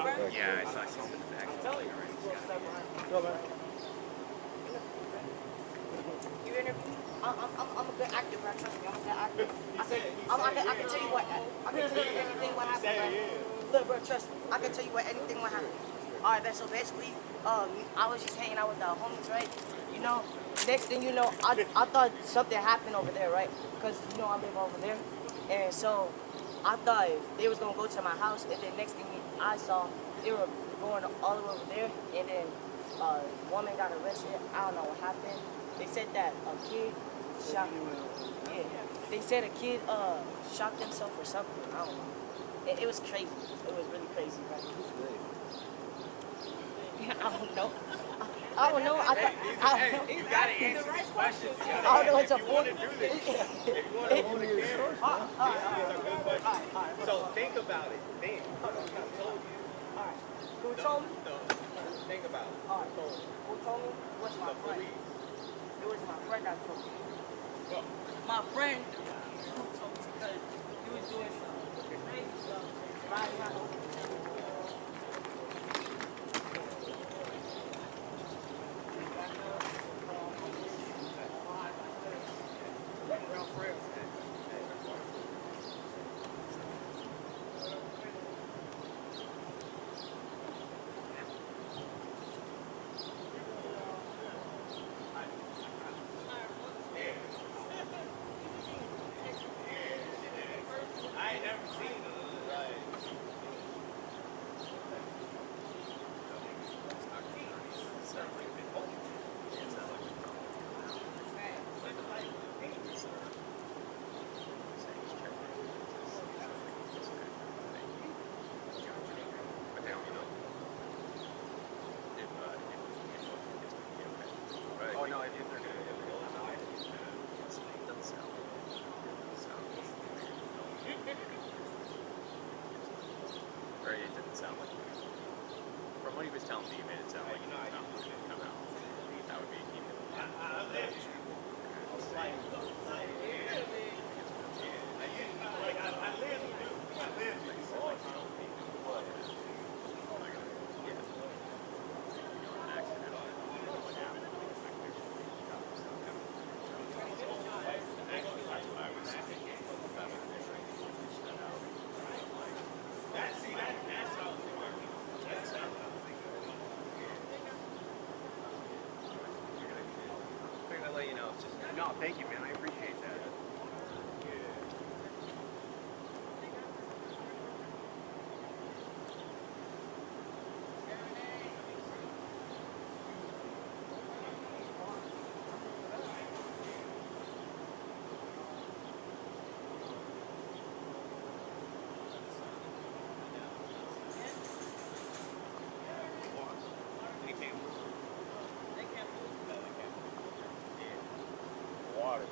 Yeah, I saw him in the back. You interview me? I'm a good actor, bro. Trust me, I'm a good actor. I can tell you what. I can tell you anything what happened, bro. Look, bro, trust me. I can tell you what anything what happened. All right, man. So basically, I was just hanging out with the homies, right? You know, next thing you know, I thought something happened over there, right? Because you know I live over there, and so I thought they was gonna go to my house, and then next thing I saw, they were going all the way over there, and then a woman got arrested. I don't know what happened. They said that a kid shot. Yeah, they said a kid shot himself or something. I don't know. It was crazy. It was really crazy, right? I don't know. I don't know. You gotta answer these questions. I don't know. It's a boy. So think about it. Think. Who told me? No, think about it. Who told me? It was my friend. It was my friend that told me. My friend who told me because he was doing some crazy stuff. Riding around. I ain't never seen it. Oh no, if they're gonna or it didn't sound like from what he was telling me, it made it sound like not come out. That would be I'll let you know. It's just, no, thank you, man. I appreciate that. Water.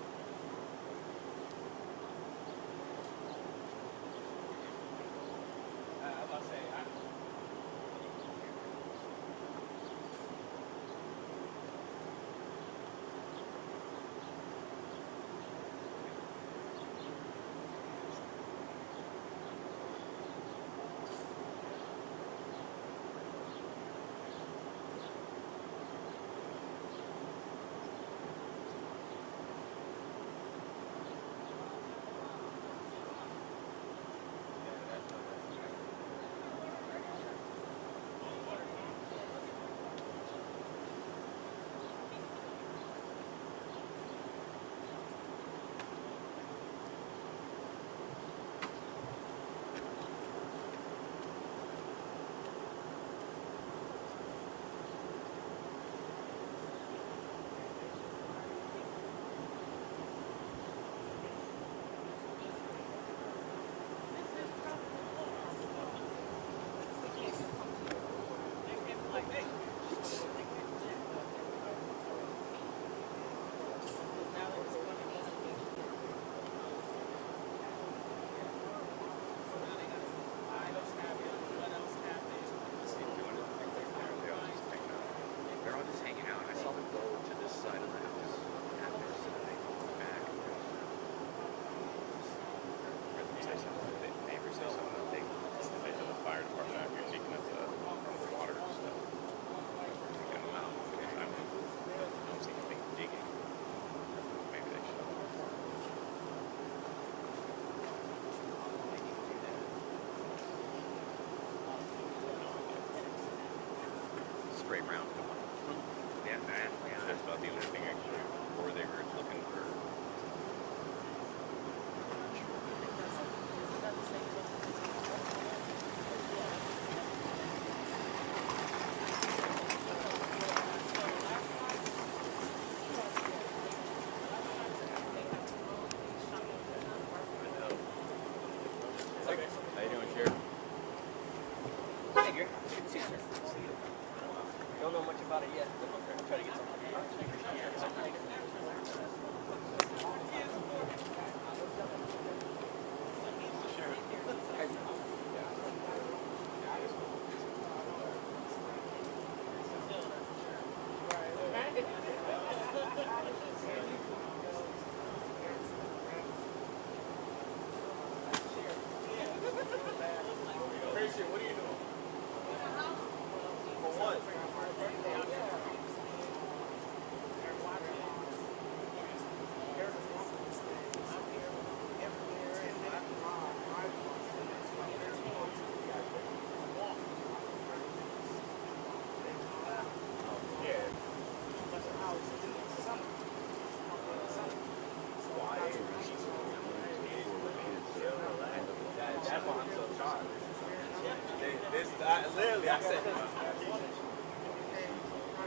straight round to one. Yeah, that's about the only thing actually. Or they were looking for. How you doing, Sheriff? Hey, Gary. Good to see you, sir. Don't know much about it yet, but I'll try to get something. Christian, what are you doing? For what? That's why I'm so shocked. Literally, I said,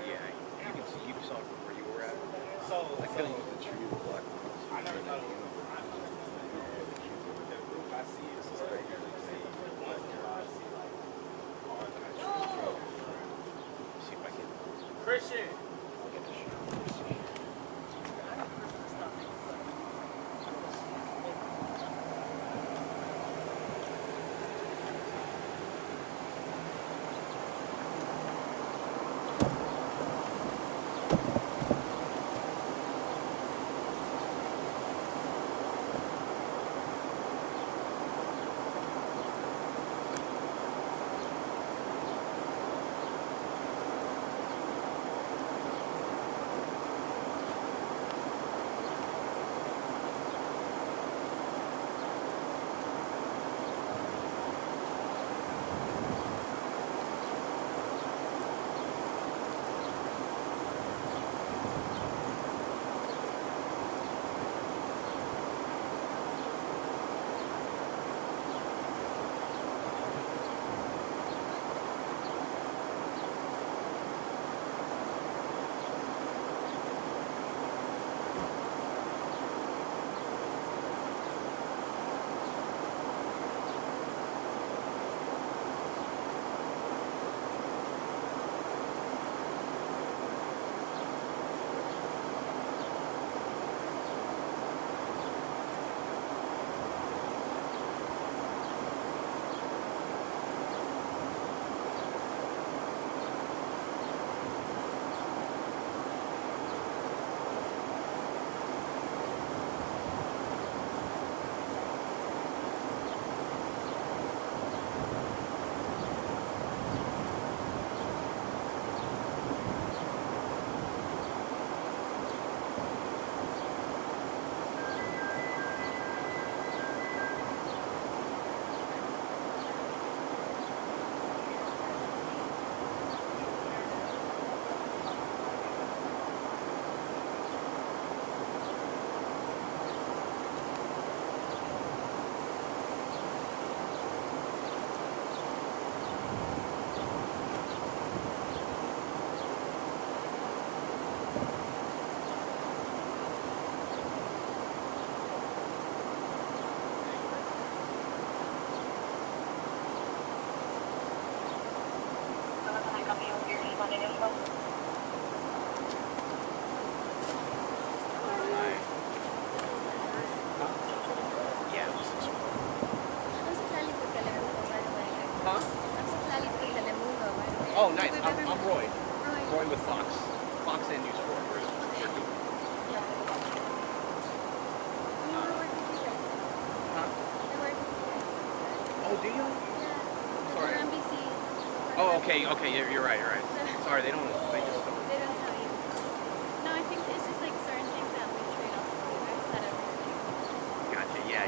Yeah, you saw where you were at. so, I could have used the tree with black ones. I never thought it was the group I see is so regularly see once in a while I see like all kinds of See if I can. Christian. Huh? Oh, nice. I'm Roy. Roy with Fox. Fox and News 4. Huh? Oh, do you? Sorry. Oh, okay. You're right. Sorry, they just don't. They don't tell you. No, I think it's just like certain things that we trade off for instead of everything. Gotcha. Yeah.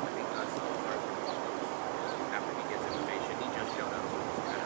I think that's after he gets information, he just showed up.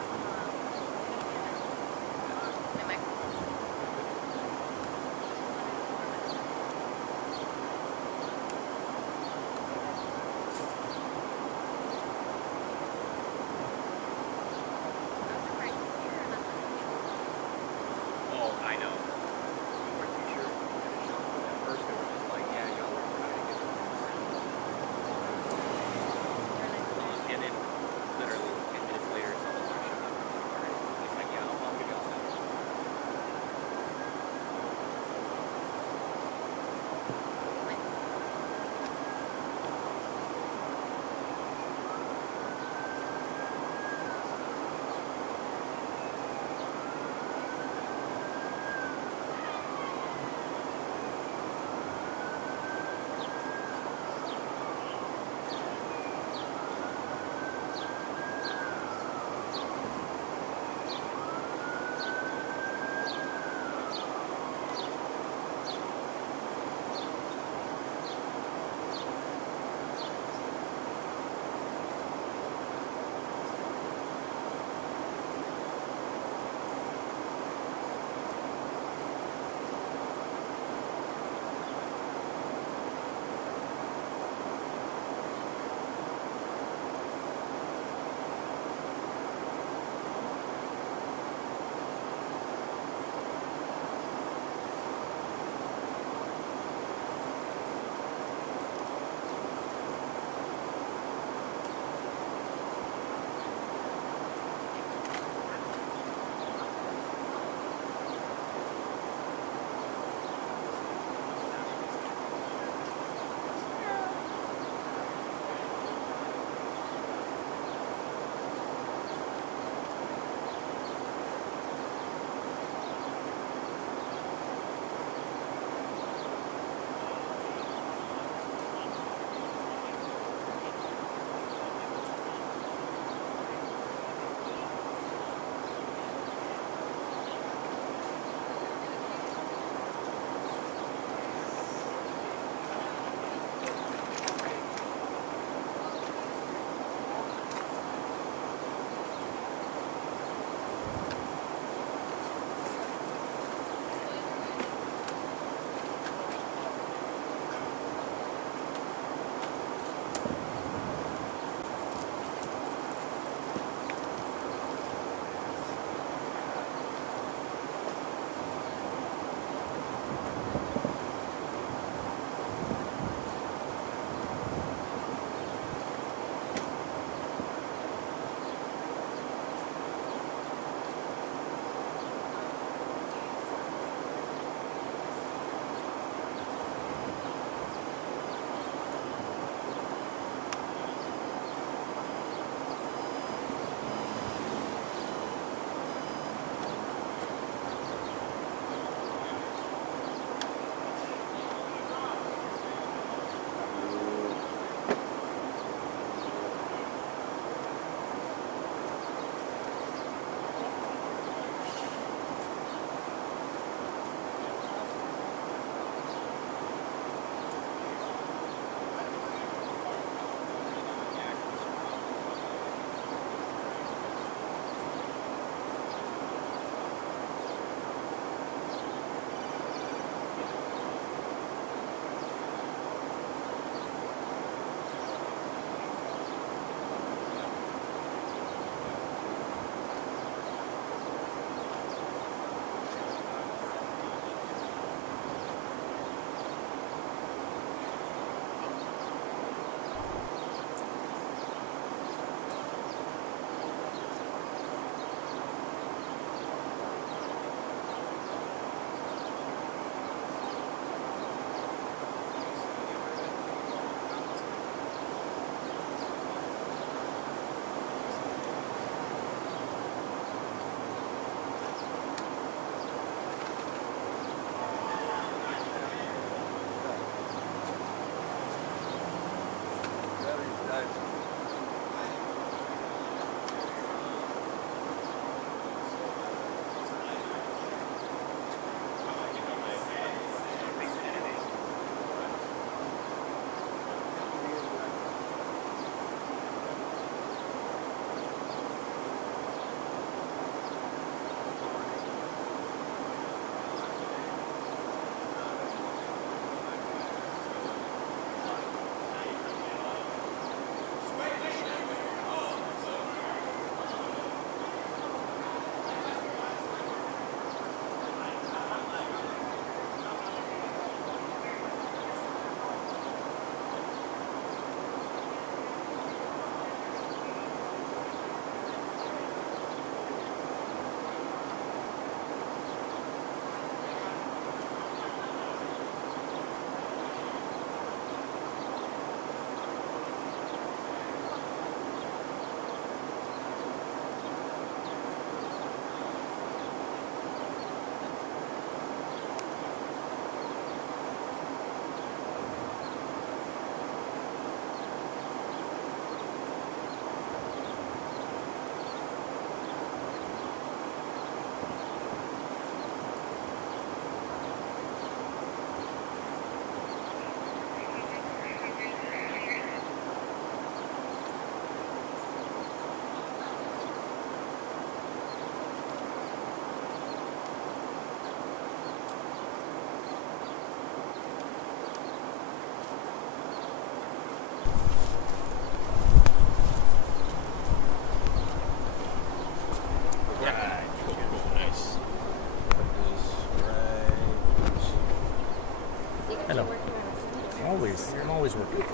You're Hello. working on this. Always. I'm always working.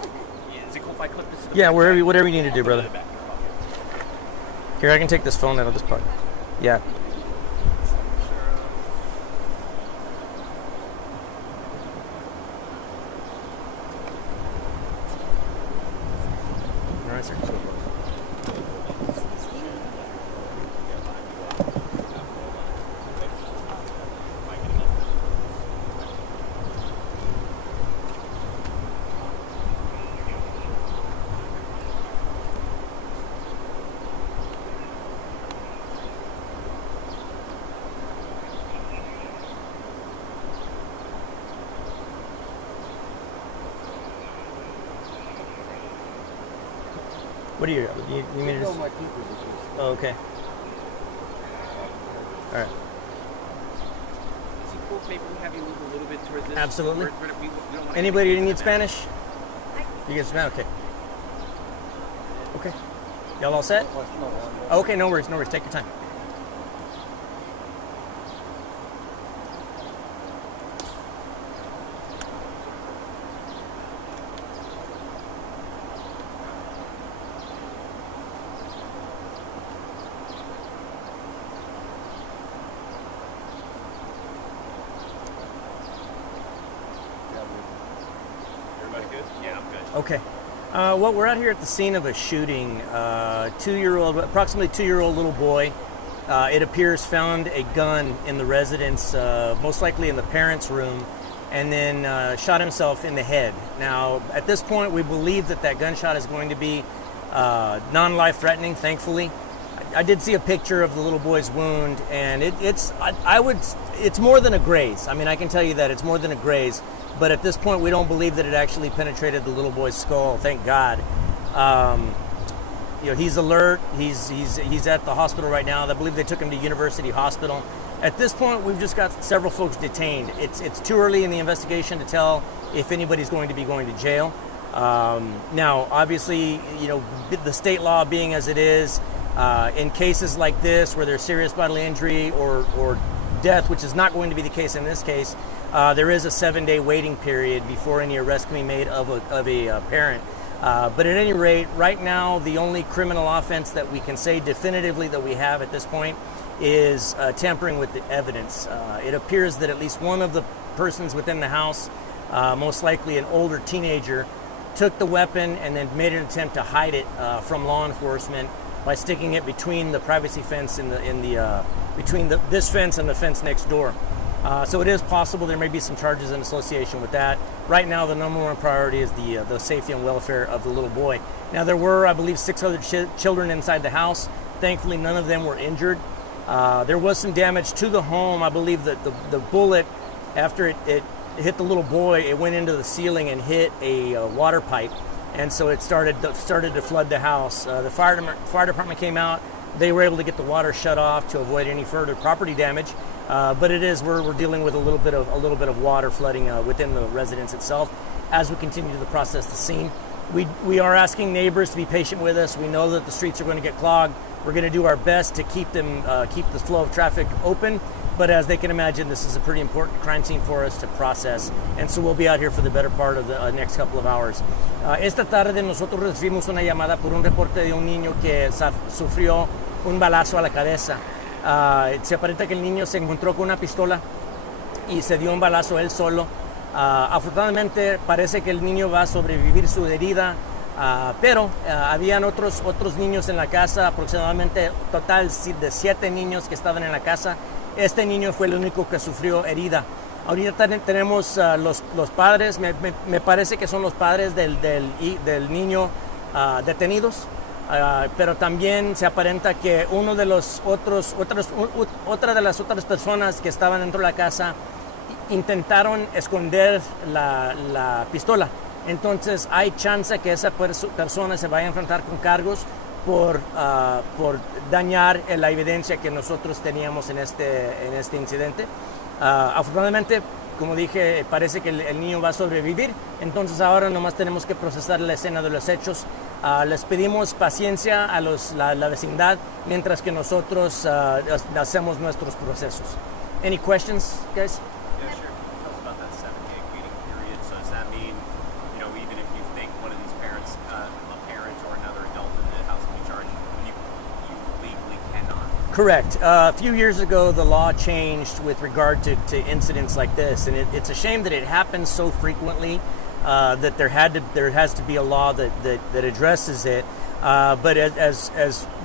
Yeah, is it cool if I clip this? Yeah, whatever you need to do, brother. Here, I can take this phone out of this part. Yeah. All right, sir. What do you mean to just... Oh, okay. All right. Is it cool if maybe we have you move a little bit towards this? Absolutely. We don't want Anybody anything need to the back. Spanish? You get Spanish? Okay. Okay. Y'all all set? Okay, no worries. Take your time. Everybody good? Yeah, I'm good. Okay. Well, we're out here at the scene of a shooting. Approximately 2-year-old little boy, it appears, found a gun in the residence, most likely in the parents' room, and then shot himself in the head. Now, at this point, we believe that gunshot is going to be non-life-threatening, thankfully. I did see a picture of the little boy's wound, and it's more than a graze. I mean, I can tell you that it's more than a graze. But at this point, we don't believe that it actually penetrated the little boy's skull. Thank God. He's alert. He's at the hospital right now. I believe they took him to University Hospital. At this point, we've just got several folks detained. It's too early in the investigation to tell if anybody's going to be going to jail. Now, obviously, the state law being as it is, in cases like this where there's serious bodily injury or death, which is not going to be the case in this case, there is a 7-day waiting period before any arrest can be made of a parent. But at any rate, right now, the only criminal offense that we can say definitively that we have at this point is tampering with the evidence. It appears that at least one of the persons within the house, most likely an older teenager, took the weapon and then made an attempt to hide it from law enforcement by sticking it between the privacy fence between this fence and the fence next door. So it is possible there may be some charges in association with that. Right now, the number one priority is the safety and welfare of the little boy. Now, there were, I believe, 6 other children inside the house. Thankfully, none of them were injured. There was some damage to the home. I believe that the bullet, after it hit the little boy, it went into the ceiling and hit a water pipe. And so it started to flood the house. The fire department came out. They were able to get the water shut off to avoid any further property damage. But we're dealing with a little bit of water flooding within the residence itself as we continue to process the scene. We are asking neighbors to be patient with us. We know that the streets are going to get clogged. We're going to do our best to keep the flow of traffic open. But as they can imagine, this is a pretty important crime scene for us to process. And so we'll be out here for the better part of the next couple of hours. Esta tarde nosotros recibimos una llamada por un reporte de un niño que sufrió un balazo a la cabeza. Se aparenta que el niño se encontró con una pistola y se dio un balazo él solo. Afortunadamente parece que el niño va a sobrevivir su herida, pero habían otros niños en la casa, aproximadamente total de 7 niños que estaban en la casa. Este niño fue el único que sufrió herida. Ahorita tenemos los padres, me parece que son los padres del niño detenidos. Pero también se aparenta que otra de las otras personas que estaban dentro de la casa intentaron esconder la pistola. Entonces hay chance que esa persona se vaya a enfrentar con cargos por dañar la evidencia que nosotros teníamos en este incidente. Afortunadamente, como dije, parece que el niño va a sobrevivir. Entonces ahora nomás tenemos que procesar la escena de los hechos. Les pedimos paciencia a la vecindad mientras que nosotros hacemos nuestros procesos. Any questions, guys? Yeah, sure. Tell us about that 7-day waiting period. Correct. A few years ago, the law changed with regard to incidents like this, and it's a shame that it happens so frequently that there has to be a law that addresses it. But as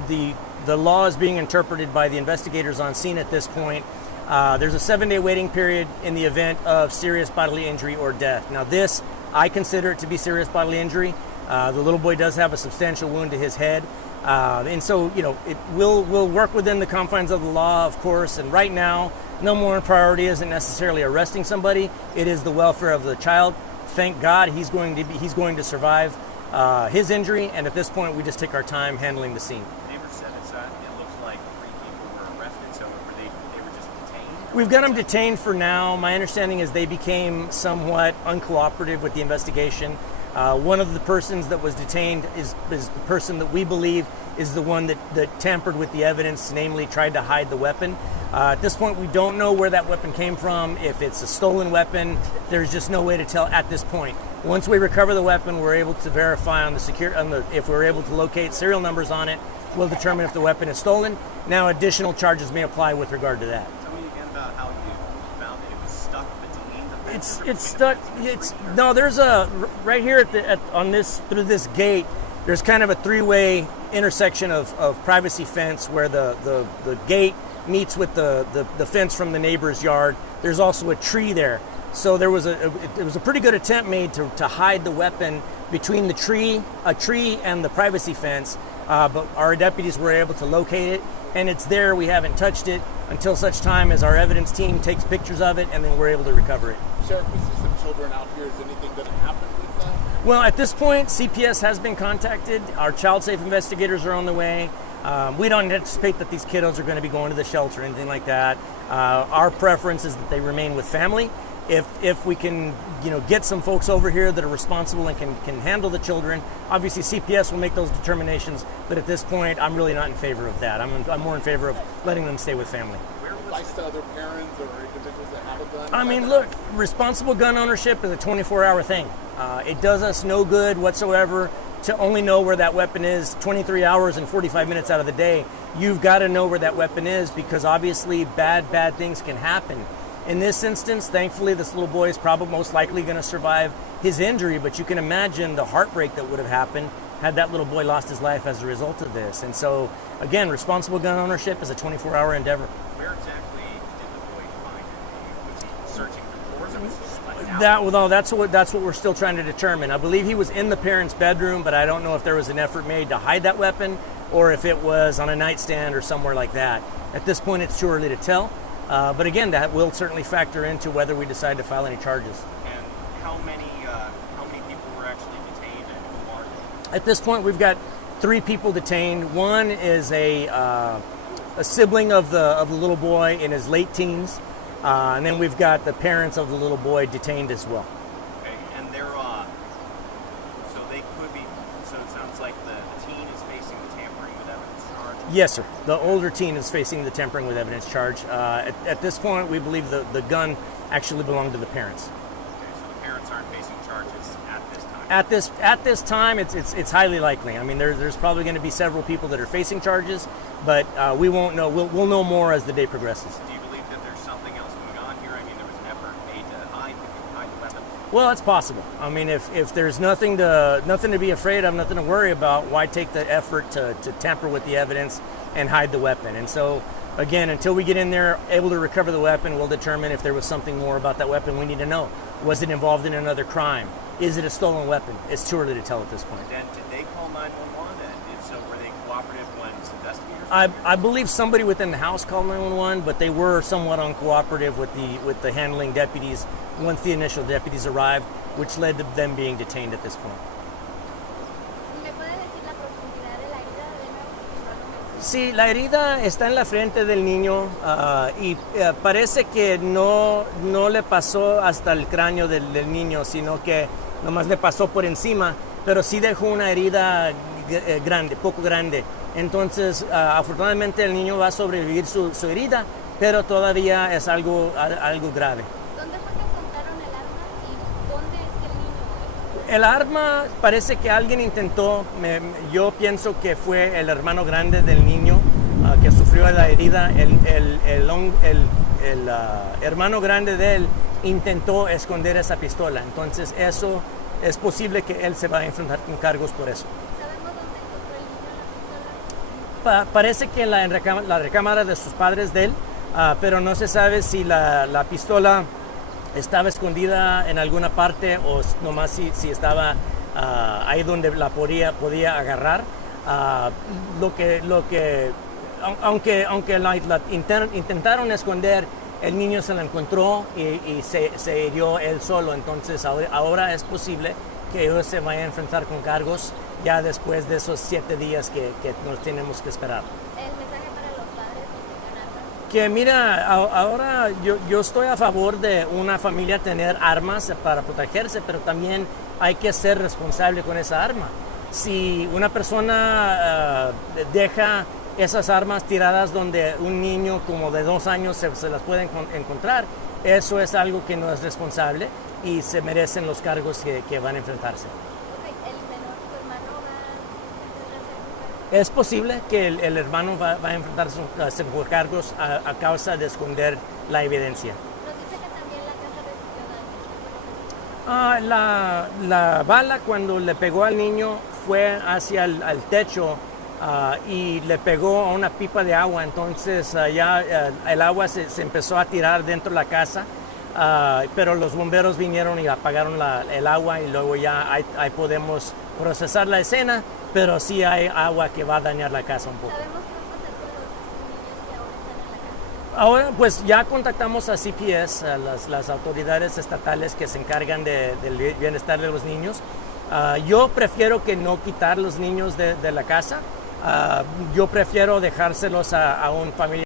the law is being interpreted by the investigators on scene at this point, there's a 7-day waiting period in the event of serious bodily injury or death. Now, this I consider it to be serious bodily injury. The little boy does have a substantial wound to his head. And so, it will work within the confines of the law, of course. And right now, number one priority isn't necessarily arresting somebody. It is the welfare of the child. Thank God he's going to survive his injury. And at this point, we just take our time handling the scene. Neighbors said it looks like 3 people were arrested. So they were just detained? We've got them detained for now. My understanding is they became somewhat uncooperative with the investigation. One of the persons that was detained is the person that we believe is the one that tampered with the evidence, namely tried to hide the weapon. At this point, we don't know where that weapon came from. If it's a stolen weapon, there's just no way to tell at this point. Once we recover the weapon, we're able to verify if we're able to locate serial numbers on it, we'll determine if the weapon is stolen. Now, additional charges may apply with regard to that. Tell me again about how you found it. It was stuck between the fence. It's stuck. There's a right here through this gate. There's kind of a 3-way intersection of privacy fence where the gate meets with the fence from the neighbor's yard. There's also a tree there. So it was a pretty good attempt made to hide the weapon between a tree and the privacy fence. But our deputies were able to locate it, and it's there. We haven't touched it until such time as our evidence team takes pictures of it, and then we're able to recover it. Sheriff, we see some children out here. Is anything going to happen with them? Well, at this point, CPS has been contacted. Our child safe investigators are on the way. We don't anticipate that these kiddos are going to be going to the shelter or anything like that. Our preference is that they remain with family. If we can, get some folks over here that are responsible and can handle the children, obviously CPS will make those determinations. But at this point, I'm really not in favor of that. I'm more in favor of letting them stay with family. Advice to other parents or individuals that have a gun? I mean, look, responsible gun ownership is a 24-hour thing. It does us no good whatsoever to only know where that weapon is 23 hours and 45 minutes out of the day. You've got to know where that weapon is because obviously bad things can happen. In this instance, thankfully, this little boy is probably most likely going to survive his injury, but you can imagine the heartbreak that would have happened had that little boy lost his life as a result of this. And so, again, responsible gun ownership is a 24-hour endeavor. Where exactly did the boy find it? Was he searching for doors or was he just left out? That's what we're still trying to determine. I believe he was in the parents' bedroom, but I don't know if there was an effort made to hide that weapon or if it was on a nightstand or somewhere like that. At this point, it's too early to tell. But again, that will certainly factor into whether we decide to file any charges. And how many people were actually detained and charged? At this point, we've got 3 people detained. One is a sibling of the little boy in his late teens, and then we've got the parents of the little boy detained as well. Okay, and they're so they could be. So it sounds like the teen is facing the tampering with evidence charge. Yes, sir. The older teen is facing the tampering with evidence charge. At this point, we believe the gun actually belonged to the parents. Okay, so the parents aren't facing charges at this time. At this time, it's highly likely. I mean, there's probably going to be several people that are facing charges, but we won't know. We'll know more as the day progresses. Do you believe that there's something else going on here? I mean, there was an effort made to hide the weapon. Well, it's possible. I mean, if there's nothing to be afraid of, nothing to worry about, why take the effort to tamper with the evidence and hide the weapon? And so, again, until we get in there, able to recover the weapon, we'll determine if there was something more about that weapon we need to know. Was it involved in another crime? Is it a stolen weapon? It's too early to tell at this point. Then did they call 911? And if so, were they cooperative when investigators? I believe somebody within the house called 911, but they were somewhat uncooperative with the handling deputies once the initial deputies arrived, which led to them being detained at this point. ¿Me puede decir la profundidad de la herida de nuevo? Sí, la herida está en la frente del niño y parece que no le pasó hasta el cráneo del niño, sino que nomás le pasó por encima, pero sí dejó una herida grande, poco grande. Entonces, afortunadamente el niño va a sobrevivir su herida, pero todavía es algo grave. ¿Dónde fue que encontraron el arma y dónde es que el niño? El arma parece que alguien intentó, yo pienso que fue el hermano grande del niño, que sufrió la herida, hermano grande de él intentó esconder esa pistola. Entonces eso es posible que él se va a enfrentar con cargos por eso. ¿Sabemos dónde encontró el niño la pistola? Parece que en la recámara de sus padres de él, pero no se sabe si la pistola estaba escondida en alguna parte o nomás si estaba ahí donde la podía agarrar. Aunque la intentaron esconder, el niño se la encontró y se hirió él solo. Entonces ahora es posible que ellos se vayan a enfrentar con cargos ya después de esos 7 días que nos tenemos que esperar. El mensaje para los padres que tengan armas. Que mira, ahora yo estoy a favor de una familia tener armas para protegerse, pero también hay que ser responsable con esa arma. Si una persona deja esas armas tiradas donde un niño como de 2 años se las puede encontrar, eso es algo que no es responsable y se merecen los cargos que van a enfrentarse. Ok, el menor, su hermano va a enfrentarse con cargos. Es posible que el hermano va a enfrentarse con cargos a causa de esconder la evidencia. Nos dice que también la casa recibió daños. La bala cuando le pegó al niño fue hacia el techo y le pegó a una pipa de agua. Entonces ya el agua se empezó a tirar dentro de la casa, pero los bomberos vinieron y apagaron el agua y luego ya ahí podemos procesar la escena, pero sí hay agua que va a dañar la casa un poco. ¿Sabemos qué va a pasar con los niños que aún están en la casa? Ahora pues ya contactamos a CPS, a las autoridades estatales que se encargan del bienestar de los niños. Yo prefiero que no quitar los niños de la casa. Yo prefiero dejárselos a un familiar.